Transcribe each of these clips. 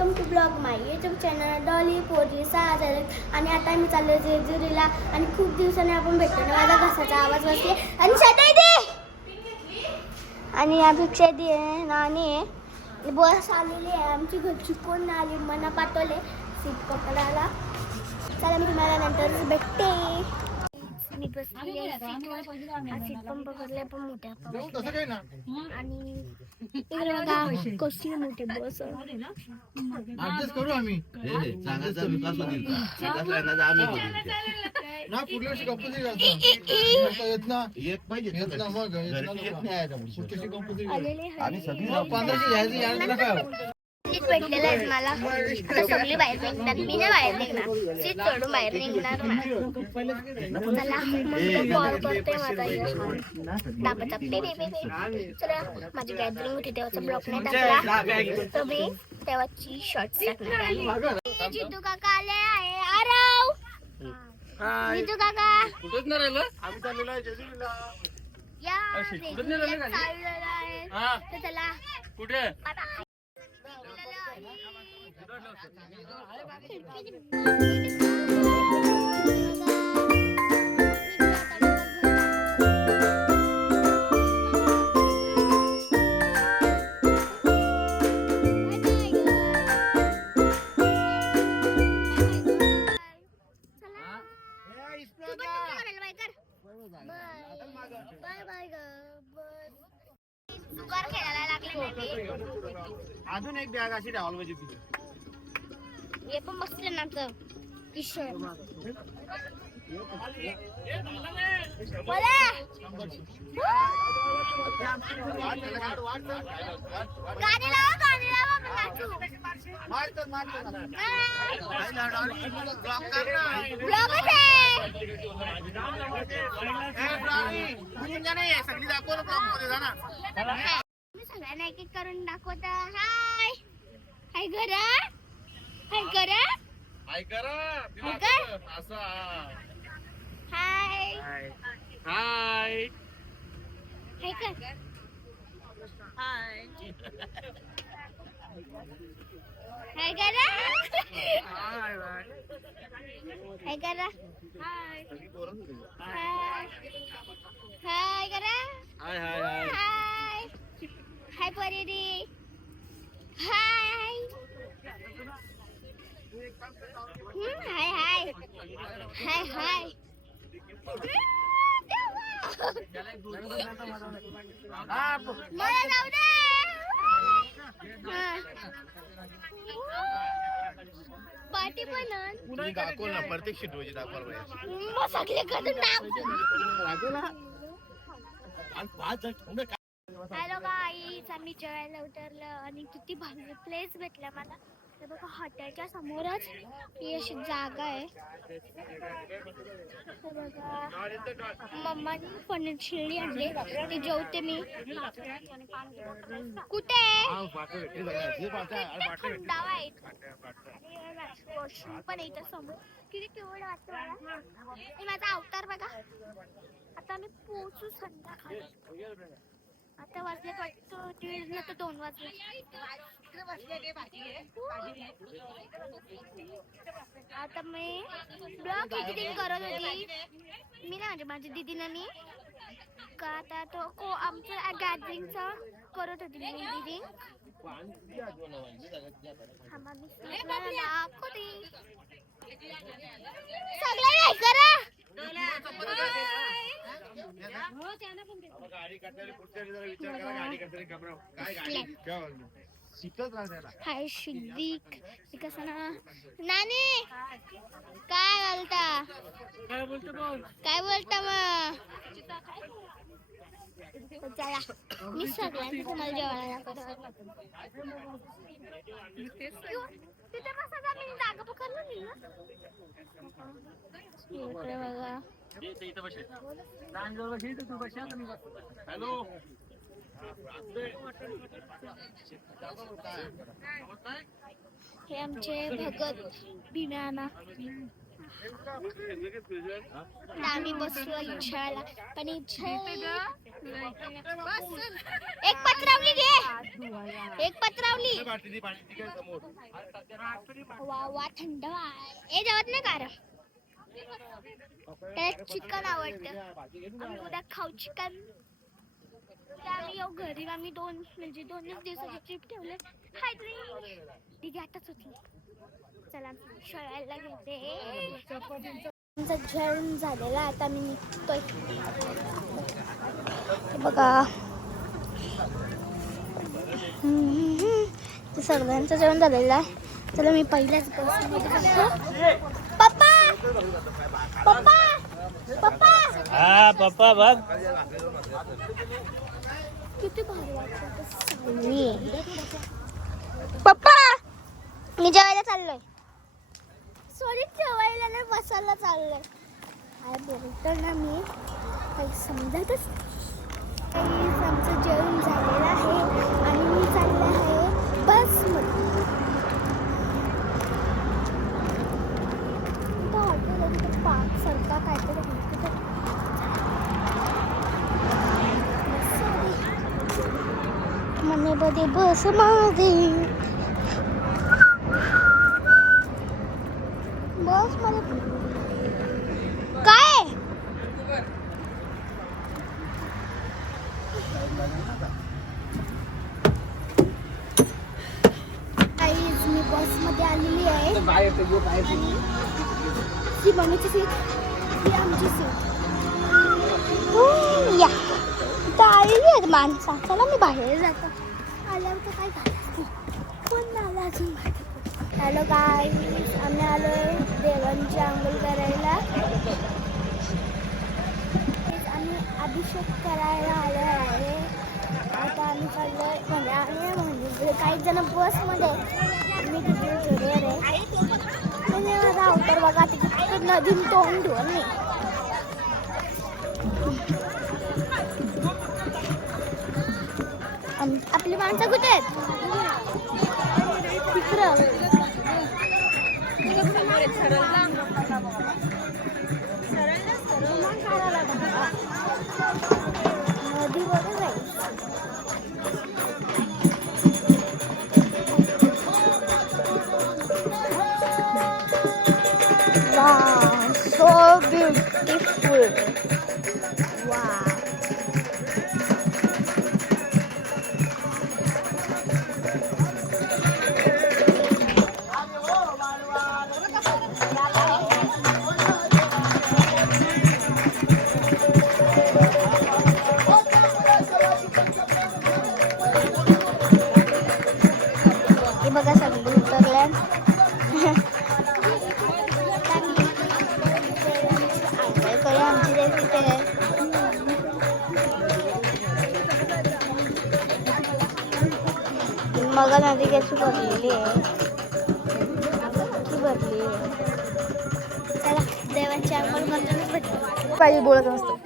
Welcome to blog my YouTube channel Dolly Pori 6000. आणि आता मी चाललो जेजुरीला आणि खूप दिवसांनी आपण भेटतो ना. माझा घसाचा आवाज बसले आणि सटाई दे आणि यापेक्षा दे नाणी आहे. बस आलेली आहे आमची घरची. कोण नाही आली, मना पाठवले सीट पकडायला. चला मी तुम्हाला नंतर भेटते. मी बसली सीट पण पकडले पण मोठ्या आणि इकडे बघा कसली मोठी बस ऍडजस्ट करू आम्ही. सांगायचा विकास होईल विकास राहण्याचा आम्ही ना पुढल्या वर्षी कंपल्सरी येत ना येत पाहिजे येत ना मग येत नाही पुढची कंपल्सरी आम्ही सगळी 1500 घ्यायची यायला नका. भेटलेलं आहे मला. सगळी बाहेर निघणार, मी नाही बाहेर निघणार, सीट सोडून बाहेर निघणार. चला मग कॉल करते माझा चला. माझी गॅदरिंग होती तेव्हाचा ब्लॉक नाही टाकला तर मी तेव्हाची शॉर्ट्स टाकणार. जितू काका आले आहे. आरव जितू काका कुठेच नाही राहिलं. आम्ही चाललेलो आहे जेजुरीला. या चाललेलं आहे तर चला कुठे अजून एक बॅग अशी ठेवायला पाहिजे तुझी. हे पण मस्त आहे ना आमचं किशोर. गाणी लावा सगळी दाखव. सगळ्यांना एक एक करून दाखवता. हाय हाय करा, हाय करा, हाय करा. असा हाय हाय हाय कर, हाय हाय करा, हाय करा, हाय हाय करा, हाय हाय हाय हाय हाय परिदी, हाय हाय हाय हाय हाय. मला जाऊ दे. पार्टी पण दाखव ना. प्रत्येक शीट रोजी दाखवायला सगळे करून हॅलो गाईज, आम्ही जेवायला उतरलं आणि किती भारी प्लेस भेटला मला. तर बघा हॉटेलच्या समोरच ही अशी जागा आहे. तर बघा मम्मानी पनीर चिल्ली आणली ती जेवते मी. कुठे थंडावा आहे आणि वॉशरूम पण आहे समोर. किती केवढं वाटतं मला. हे माझा अवतार बघा. आता आम्ही पोहोचू संध्याकाळी. आता वाजले वाटतं 1:30 ना तर 2 वाजले. आता मी ब्लॉग एडिटिंग करत होती. मी ना म्हणजे माझी दीदीने मी का आता तो आमचं गॅदरिंगचा करत होती मी एडिटिंग. सगळं करा. हाय सिद्दीक कसं ना नानी काय बोलता काय बोलता मग. चला मी सगळ्यांनी तुम्हाला जेवायला तिथे कसं मी जागा पकडलं नाही ना. हॅलो हे आमचे भगत भीम्याना आम्ही बसलो इच्छाला पण इच्छा एक पत्रावली घे एक पत्रावली वा वा थंड हे जेवत नाही का त्याला चिकन आवडतं आम्ही उद्या खाऊ चिकन आम्ही येऊ घरी आम्ही दोनच दिवसाची ट्रिप ठेवले ती आताच होती चला शाळेला घेते आमचं जेवण झालेलं आता मी निघतोय बघा सगळ्यांचं जेवण झालेलं आहे चला मी पहिल्याच बसमध्ये पप्पा पप्पा पप्पा हा पप्पा बघ किती भारी वाटतं पप्पा मी जेवायला चाललोय सॉरी जेवायला नाही बसायला चाललोय काय बोलतो ना मी काही समजतच आमचं जेवण झालेलं आहे आणि मी चालले आहे बसमध्ये हॉटेल पार्क सारखा काहीतरी मने बदे बस मध्ये बस मध्ये काय मी बस मध्ये आलेली आहे आणि ही मम्मीची सीट ही आमची सीट या इथं आलेली आहेत माणसं चला मी बाहेर जातो आल्यावर तर काय घालायचं कोण आला अजून हॅलो गाईज आम्ही आलो देवांची आंघोळ करायला आम्ही अभिषेक करायला आलो आहे आता आम्ही चाललो म्हणजे काही जण बसमध्ये मी तिथे जोडीवर आहे म्हणजे माझा अवतार बघा तिथे नदीन तोंड ठेवून नाही आपली माणसं कुठे आहेत तिकडं नदी बघा जाईल Wow, so beautiful. Wow. हे बघा सगळे उतरल्या आमची रेसिपी आहे मग नदी कशी भरलेली आहे भरली आहे चला देवाची आंघोळ करताना भेटू काही बोलत नसतो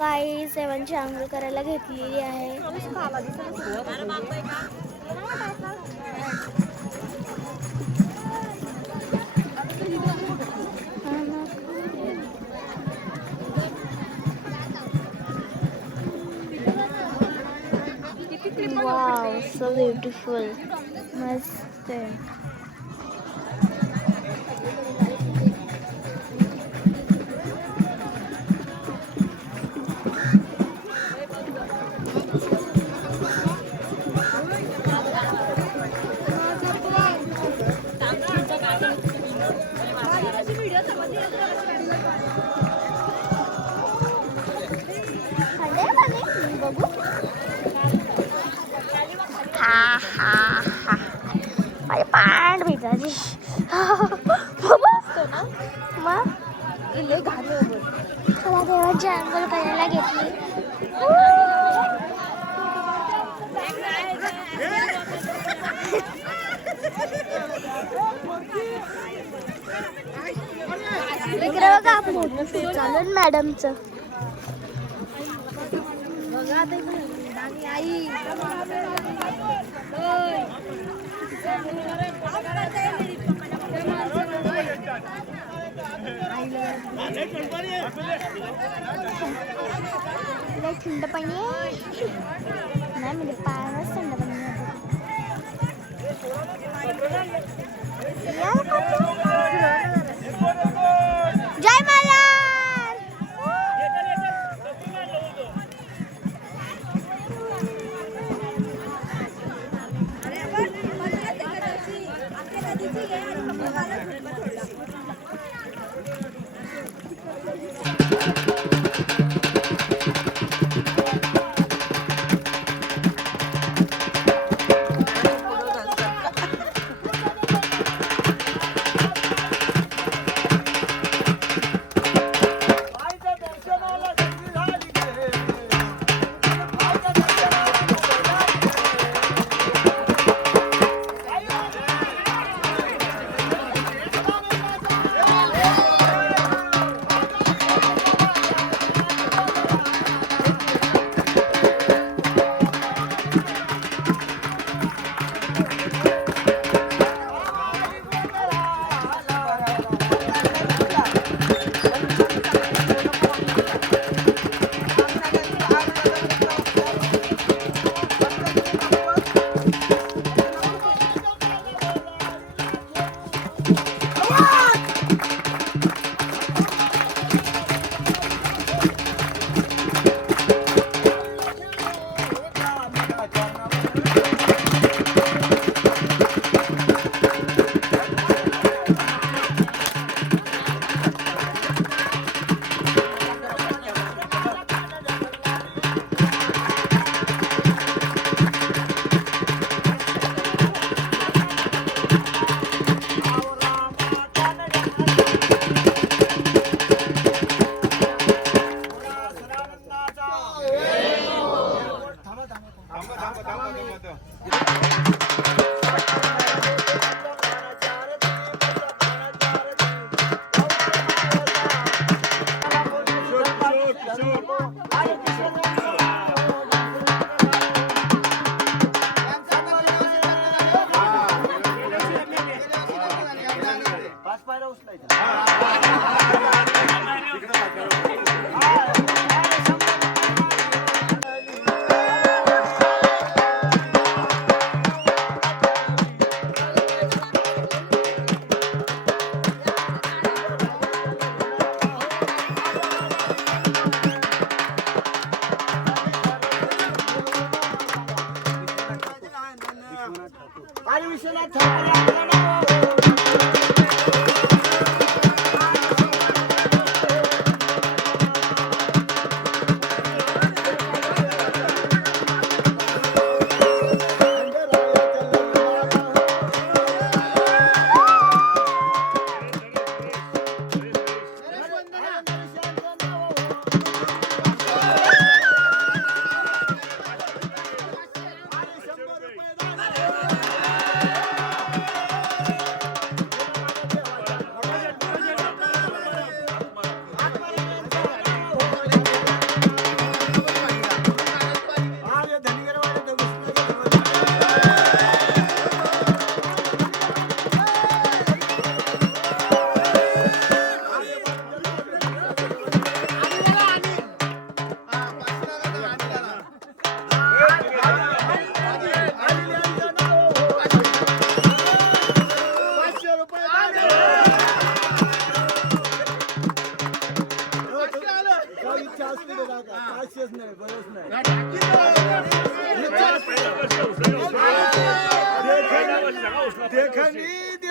काही सेवांची आंघोळ करायला घेतलेली आहे वाव सो ब्युटिफुल मस्त माझे पांड भिजायची मग चला देवाची आंघोळ करायला घेतली इकडे बघा फोटो शूट चालू मॅडमचं बघा ते आणि आई थंड पाणी नाही म्हणजे पायावरच थंड पाणी जय महाराज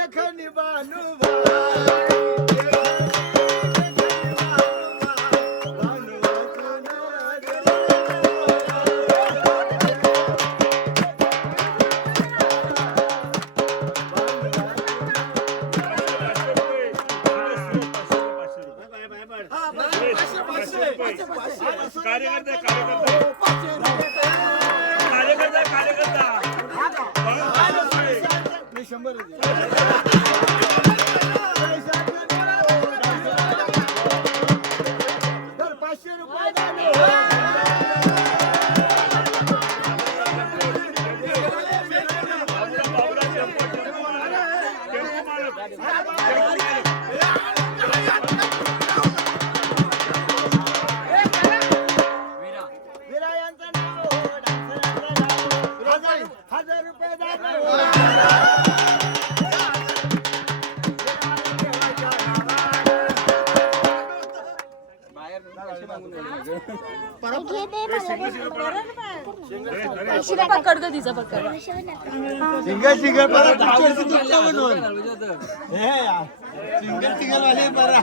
देखनी बानू $500 पकड ग तिचं पकड सिंगल सिंगल सिंगल सिंगल वाले बरा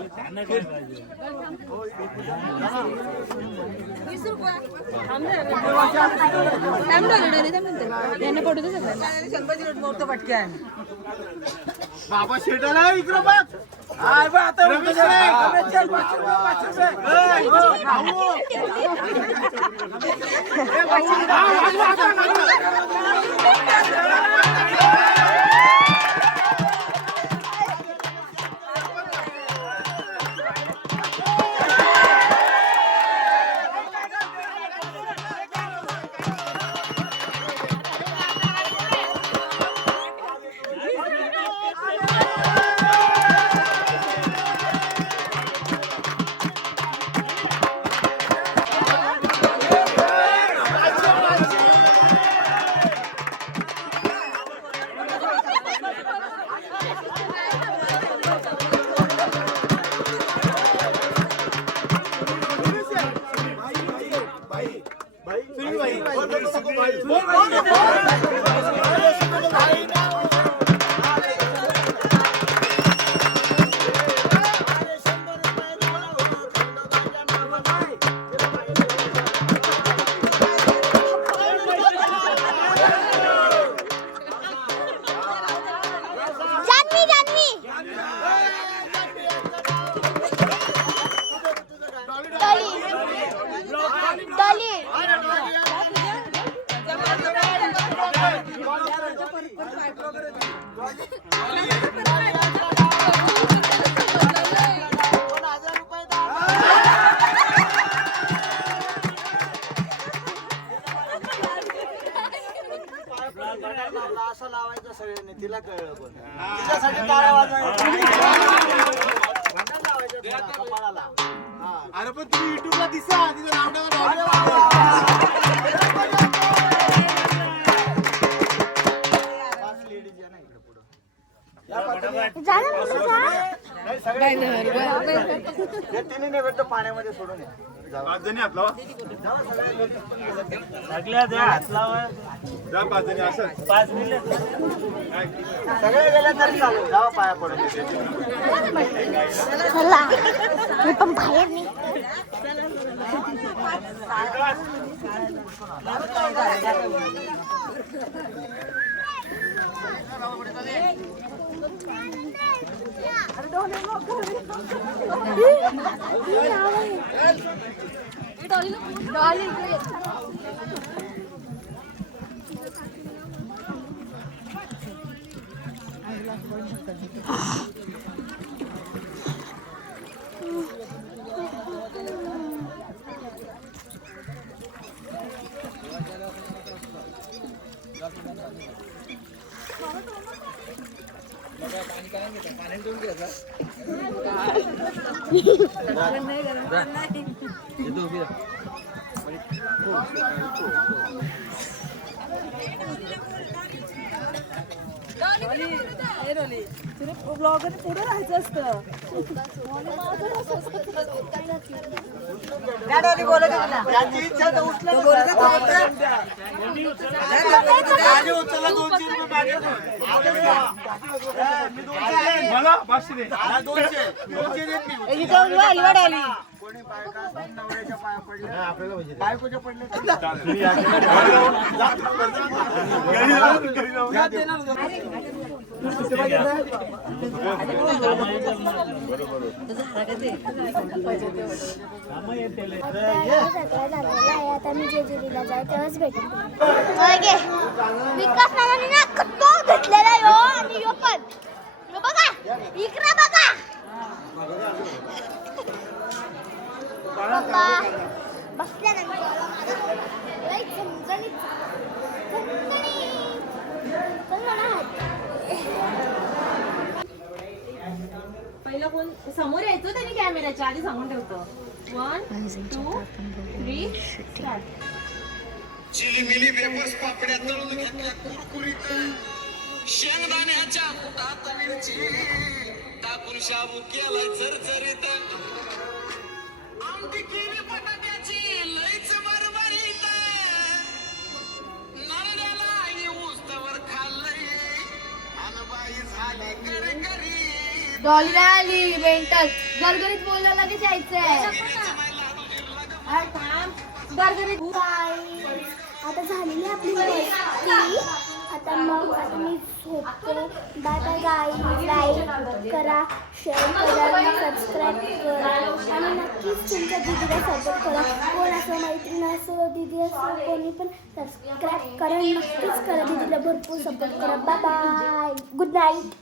बाबा शेटाला इकडं बघ असं लावायचं सगळ्यांनी तिला कळलं पण तिच्यासाठी टाळ्या वाजवायच्या कपाळाला अरे पण तुम्ही युट्यूबला दिसा तिचं नाव पाण्यामध्ये सोडून सगळे गेल्या तरी चालू जावा पाया पडून पण बाहेर नाही ब्लॉगर पुढे राहायचं असतं कोणी बायका नवऱ्याच्या पाया पडल्या आपल्याला बायकोच्या पडले आता मी जेजुरीला जाय तेव्हाच भेटेल विकास नानाने ना कट्टो घेतलेला यो आणि यो पण बघा इकडे बघा बसल्यानंतर पहिलं कोण समोर यायचं त्याने कॅमेऱ्याच्या आधी सांगून ठेवतो 1 2 3 स्टार्ट चिलीमिली वेपर्स पापड्या तळून घेतल्या कुरकुरीत शेंगदाण्याच्या कुटात मिरची टाकून शाबू केलाय चरचरीत आमटी केली बटाट्याची डॉली आली मेंटल गरगरीत बोलायला लगेच यायचंय. आता झालेली आपली मस्ती. आता मी झोपते. Bye bye guys. लाईक करा, शेअर करा, सबस्क्राईब करा आणि नक्कीच तुमच्या दीदीला सपोर्ट करा. कोण असो, मैत्रीण असो, दीदी असो, कोणी पण सबस्क्राईब करा. नक्कीच करा. दीदीला भरपूर सपोर्ट करा. Bye bye. Good night.